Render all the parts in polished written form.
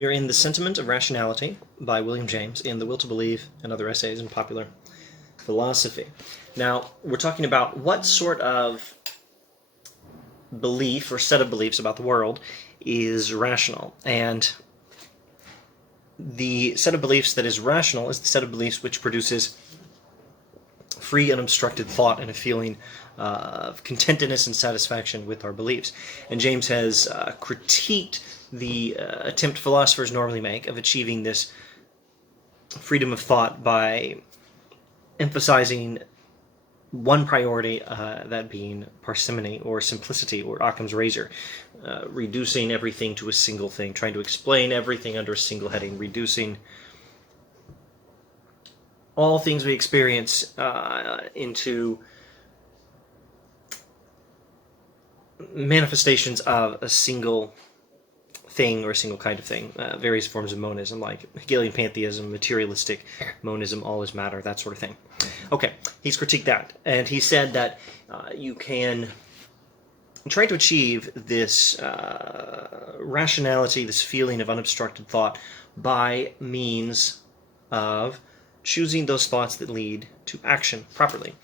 You're in The Sentiment of Rationality by William James in The Will to Believe and Other Essays in Popular Philosophy. Now, we're talking about what sort of belief or set of beliefs about the world is rational. And the set of beliefs that is rational is the set of beliefs which produces free, unobstructed thought and a feeling of contentedness and satisfaction with our beliefs. And James has critiqued the attempt philosophers normally make of achieving this freedom of thought by emphasizing one priority, that being parsimony or simplicity or Occam's razor, reducing everything to a single thing, trying to explain everything under a single heading, reducing all things we experience into manifestations of a single thing or a single kind of thing. Various forms of monism, like Hegelian pantheism, materialistic monism, all is matter, that sort of thing. Okay, he's critiqued that, and he said that you can try to achieve this rationality, this feeling of unobstructed thought, by means of choosing those thoughts that lead to action properly.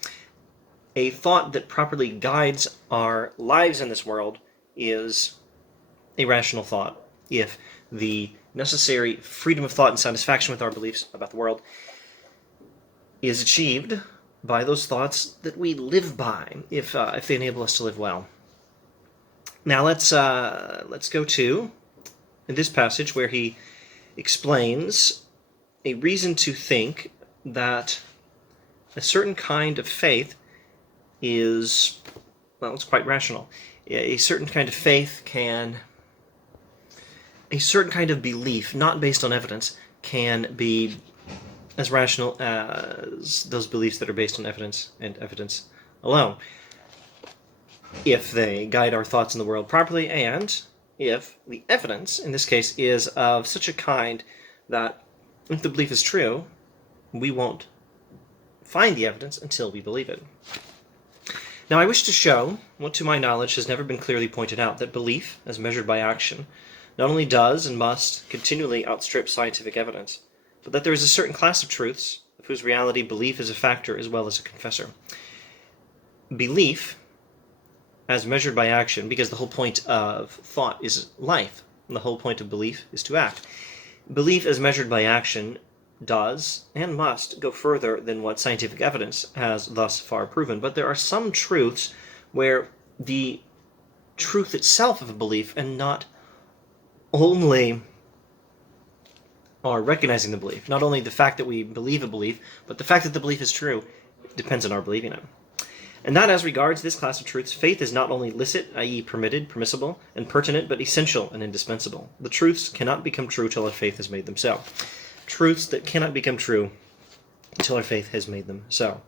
A thought that properly guides our lives in this world is a rational thought if the necessary freedom of thought and satisfaction with our beliefs about the world is achieved by those thoughts that we live by, if they enable us to live well. Now let's go to this passage where he explains a reason to think that a certain kind of faith is, well, it's quite rational. A certain kind of faith a certain kind of belief, not based on evidence, can be as rational as those beliefs that are based on evidence and evidence alone, if they guide our thoughts in the world properly, and if the evidence, in this case, is of such a kind that if the belief is true, we won't find the evidence until we believe it. Now, I wish to show, what to my knowledge has never been clearly pointed out, that belief, as measured by action, not only does and must continually outstrip scientific evidence, but that there is a certain class of truths of whose reality belief is a factor as well as a confessor. Belief, as measured by action, because the whole point of thought is life, and the whole point of belief is to act. Belief, as measured by action, does and must go further than what scientific evidence has thus far proven. But there are some truths where the truth itself of a belief, and not only are recognizing the belief, not only the fact that we believe a belief, but the fact that the belief is true, depends on our believing it. And that, as regards this class of truths, faith is not only licit, i.e. permitted, permissible, and pertinent, but essential and indispensable. The truths cannot become true till our faith has made them so. Truths that cannot become true until our faith has made them so.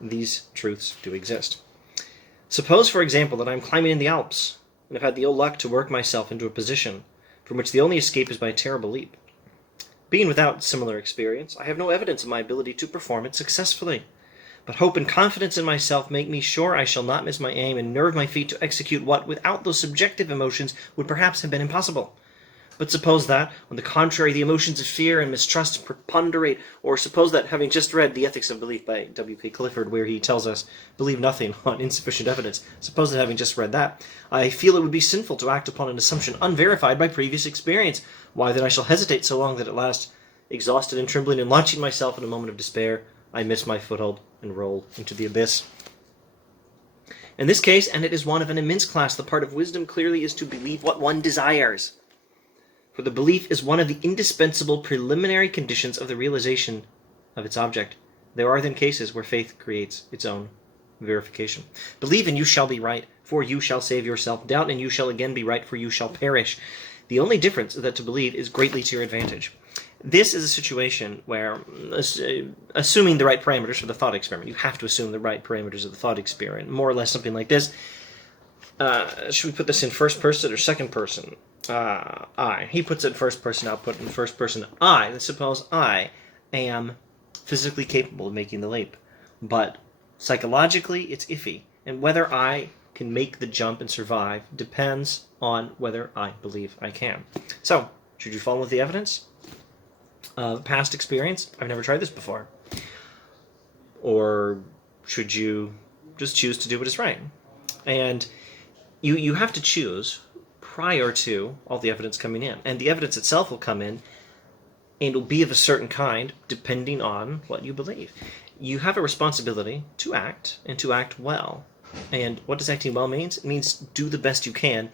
These truths do exist. Suppose, for example, that I'm climbing in the Alps, and have had the ill luck to work myself into a position from which the only escape is by a terrible leap. Being without similar experience, I have no evidence of my ability to perform it successfully. But hope and confidence in myself make me sure I shall not miss my aim, and nerve my feet to execute what, without those subjective emotions, would perhaps have been impossible. But suppose that, on the contrary, the emotions of fear and mistrust preponderate, or suppose that, having just read The Ethics of Belief by W.K. Clifford, where he tells us, believe nothing on insufficient evidence, suppose that, having just read that, I feel it would be sinful to act upon an assumption unverified by previous experience. Why, then I shall hesitate so long that at last, exhausted and trembling and launching myself in a moment of despair, I miss my foothold and roll into the abyss. In this case, and it is one of an immense class, the part of wisdom clearly is to believe what one desires. For the belief is one of the indispensable preliminary conditions of the realization of its object. There are then cases where faith creates its own verification. Believe and you shall be right, for you shall save yourself. Doubt and you shall again be right, for you shall perish. The only difference is that to believe is greatly to your advantage. This is a situation where, assuming the right parameters for the thought experiment, you have to assume the right parameters of the thought experiment, more or less something like this. Should we put this in first person or second person? I. He puts it in first person, I'll put it in first person. Let's suppose I am physically capable of making the leap, but psychologically it's iffy, and whether I can make the jump and survive depends on whether I believe I can. So, Should you follow the evidence of past experience? I've never tried this before. Or should you just choose to do what is right? And you have to choose prior to all the evidence coming in. And the evidence itself will come in, and it'll be of a certain kind depending on what you believe. You have a responsibility to act, and to act well. And what does acting well mean? It means do the best you can.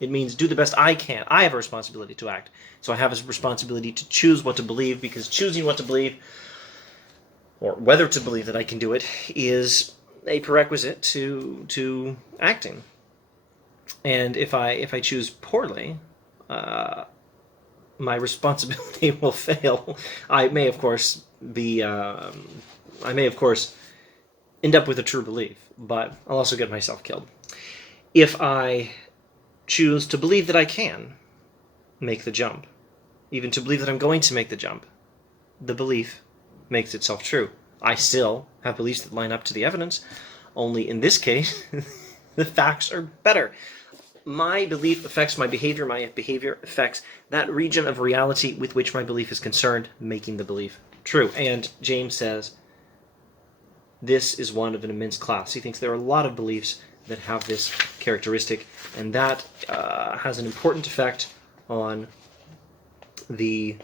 It means do the best I can. I have a responsibility to act. So I have a responsibility to choose what to believe, because choosing what to believe, or whether to believe that I can do it, is a prerequisite to acting. And if I choose poorly, my responsibility will fail. I may, of course, end up with a true belief, but I'll also get myself killed. If I choose to believe that I can make the jump, even to believe that I'm going to make the jump, the belief makes itself true. I still have beliefs that line up to the evidence, only in this case, the facts are better. My belief affects my behavior affects that region of reality with which my belief is concerned, making the belief true. And James says this is one of an immense class. He thinks there are a lot of beliefs that have this characteristic, and that has an important effect on the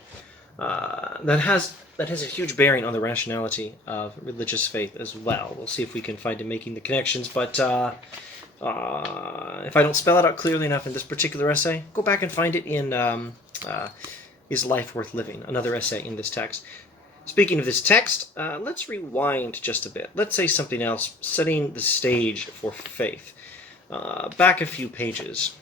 that has a huge bearing on the rationality of religious faith as well. We'll see if we can find him making the connections, but if I don't spell it out clearly enough in this particular essay, go back and find it in Is Life Worth Living, another essay in this text. Speaking of this text, let's rewind just a bit. Let's say something else, setting the stage for faith. Back a few pages.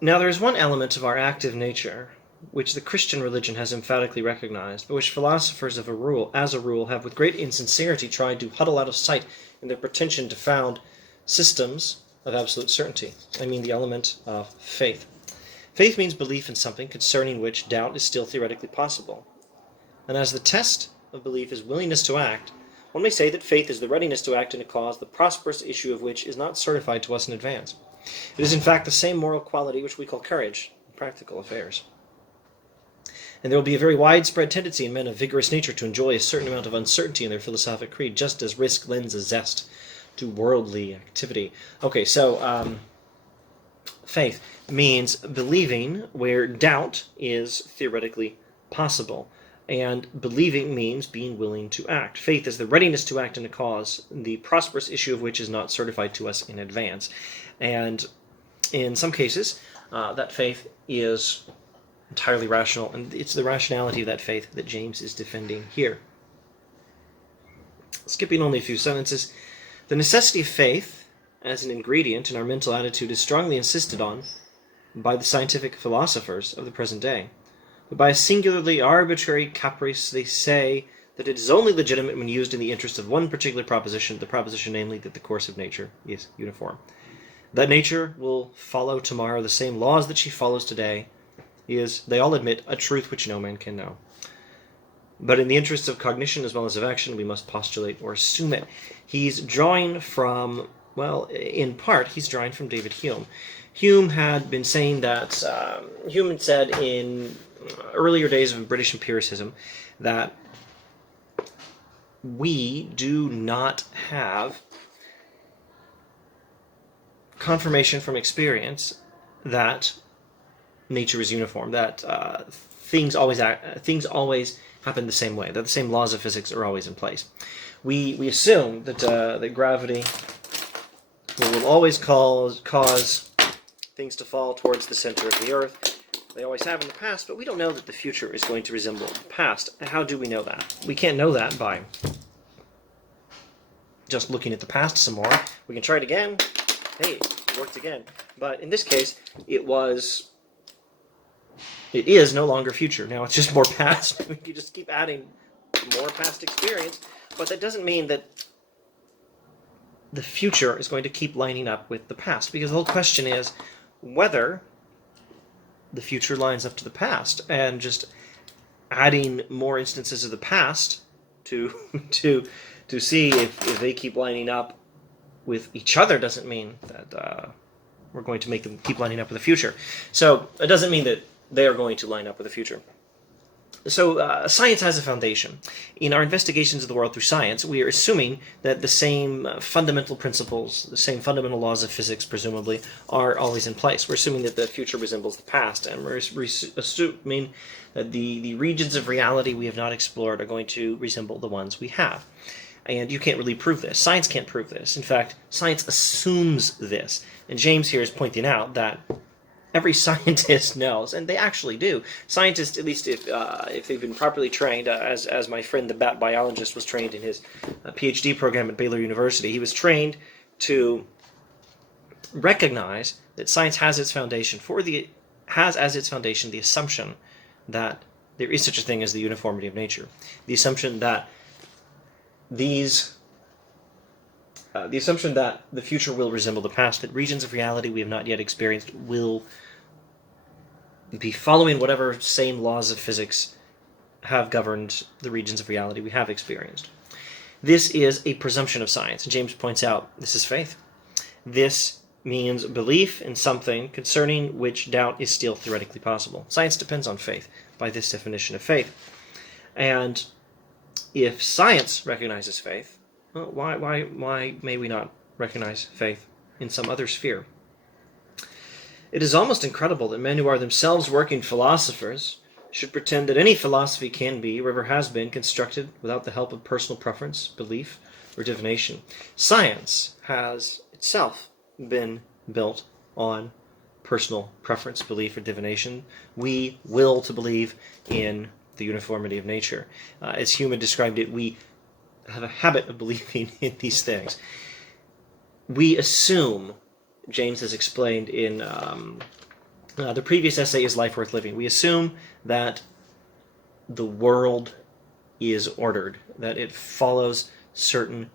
Now there is one element of our active nature which the Christian religion has emphatically recognized, but which philosophers as a rule, have with great insincerity tried to huddle out of sight in their pretension to found systems of absolute certainty. I mean the element of faith. Faith means belief in something concerning which doubt is still theoretically possible. And as the test of belief is willingness to act, one may say that faith is the readiness to act in a cause, the prosperous issue of which is not certified to us in advance. It is in fact the same moral quality which we call courage in practical affairs. And there will be a very widespread tendency in men of vigorous nature to enjoy a certain amount of uncertainty in their philosophic creed, just as risk lends a zest to worldly activity. Okay, so faith means believing where doubt is theoretically possible. And believing means being willing to act. Faith is the readiness to act in a cause, the prosperous issue of which is not certified to us in advance. And in some cases, that faith is entirely rational, and it's the rationality of that faith that James is defending here. Skipping only a few sentences, the necessity of faith as an ingredient in our mental attitude is strongly insisted on by the scientific philosophers of the present day. But by a singularly arbitrary caprice, they say that it is only legitimate when used in the interest of one particular proposition, the proposition namely that the course of nature is uniform. That nature will follow tomorrow the same laws that she follows today is, they all admit, a truth which no man can know. But in the interests of cognition as well as of action, we must postulate or assume it. He's drawing from, well, in part, he's drawing from David Hume. Hume had been saying that, Hume had said in earlier days of British empiricism that we do not have confirmation from experience that nature is uniform, that things always happen the same way, that the same laws of physics are always in place. We assume that that gravity will always cause things to fall towards the center of the Earth. They always have in the past, but we don't know that the future is going to resemble the past. How do we know that? We can't know that by just looking at the past some more. We can try it again. Hey, it worked again. But in this case, it is no longer future. Now it's just more past. We can just keep adding more past experience, but that doesn't mean that the future is going to keep lining up with the past, because the whole question is whether the future lines up to the past, and just adding more instances of the past to see if they keep lining up with each other doesn't mean that We're going to make them keep lining up with the future. So it doesn't mean that they are going to line up with the future. So science has a foundation. In our investigations of the world through science, we are assuming that the same fundamental principles, the same fundamental laws of physics, presumably, are always in place. We're assuming that the future resembles the past, and we're assuming that the regions of reality we have not explored are going to resemble the ones we have. And you can't really prove this. Science can't prove this. In fact, science assumes this. And James here is pointing out that every scientist knows, and they actually do. Scientists, at least if they've been properly trained, as my friend the bat biologist was trained in his PhD program at Baylor University, he was trained to recognize that science has its foundation has as its foundation the assumption that there is such a thing as the uniformity of nature, the assumption that the assumption that the future will resemble the past, that regions of reality we have not yet experienced will be following whatever same laws of physics have governed the regions of reality we have experienced. This is a presumption of science. James points out this is faith. This means belief in something concerning which doubt is still theoretically possible. Science depends on faith, by this definition of faith. And if science recognizes faith, well, why may we not recognize faith in some other sphere? It is almost incredible that men who are themselves working philosophers should pretend that any philosophy can be, or ever has been, constructed without the help of personal preference, belief, or divination. Science has itself been built on personal preference, belief, or divination. We will to believe in the uniformity of nature. As Hume described it, we have a habit of believing in these things. We assume, James has explained in the previous essay, Is Life Worth Living? We assume that the world is ordered, that it follows certain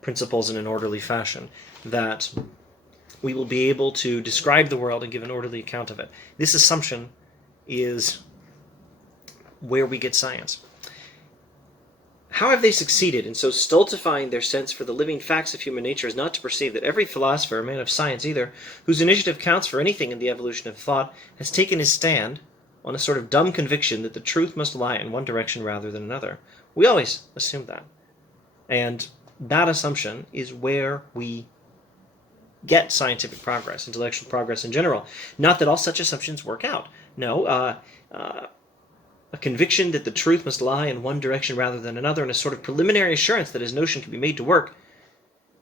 principles in an orderly fashion, that we will be able to describe the world and give an orderly account of it. This assumption is where we get science. How have they succeeded in so stultifying their sense for the living facts of human nature as not to perceive that every philosopher, or man of science either, whose initiative counts for anything in the evolution of thought, has taken his stand on a sort of dumb conviction that the truth must lie in one direction rather than another? We always assume that. And that assumption is where we get scientific progress, intellectual progress in general. Not that all such assumptions work out. No, a conviction that the truth must lie in one direction rather than another, and a sort of preliminary assurance that his notion can be made to work.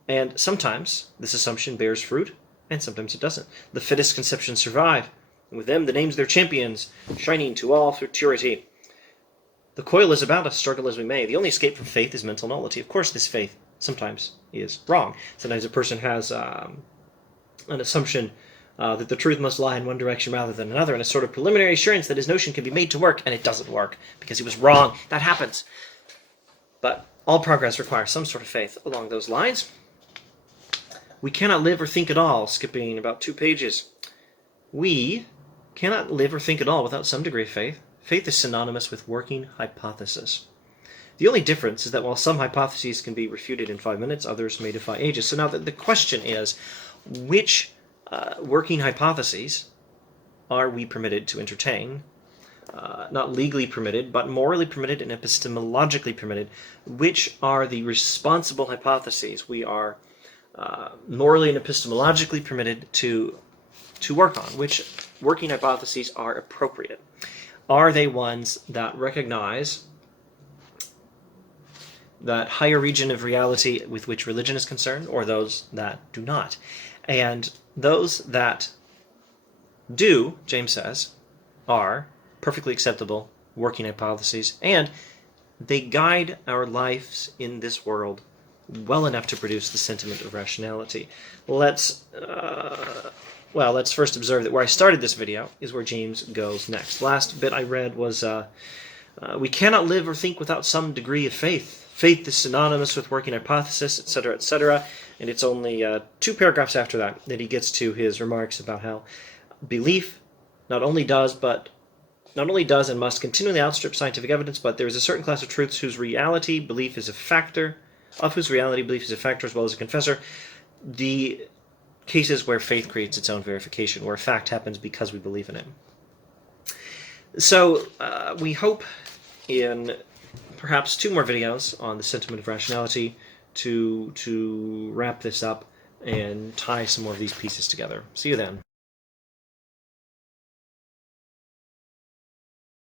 And sometimes this assumption bears fruit, and sometimes it doesn't. The fittest conceptions survive, and with them the names of their champions, shining to all futurity. The coil is about us, struggle as we may. The only escape from faith is mental nullity. Of course, this faith sometimes is wrong. Sometimes a person has an assumption that the truth must lie in one direction rather than another, and a sort of preliminary assurance that his notion can be made to work, and it doesn't work because he was wrong. That happens. But all progress requires some sort of faith along those lines. We cannot live or think at all, skipping about 2 pages. We cannot live or think at all without some degree of faith. Faith is synonymous with working hypothesis. The only difference is that while some hypotheses can be refuted in 5 minutes, others may defy ages. So now the question is, which working hypotheses are we permitted to entertain? Not legally permitted, but morally permitted and epistemologically permitted. Which are the responsible hypotheses we are morally and epistemologically permitted to work on? Which working hypotheses are appropriate? Are they ones that recognize that higher region of reality with which religion is concerned, or those that do not? And those that do, James says, are perfectly acceptable working hypotheses, and they guide our lives in this world well enough to produce the sentiment of rationality. Let's first observe that where I started this video is where James goes next. Last bit I read was, we cannot live or think without some degree of faith. Faith is synonymous with working hypothesis, etc., etc., and it's only 2 paragraphs after that he gets to his remarks about how belief not only does and must continually outstrip scientific evidence, but there is a certain class of truths whose reality belief is a factor, as well as a confessor. The cases where faith creates its own verification, where a fact happens because we believe in it. So we hope in perhaps 2 more videos on the sentiment of rationality to wrap this up and tie some more of these pieces together. See you then.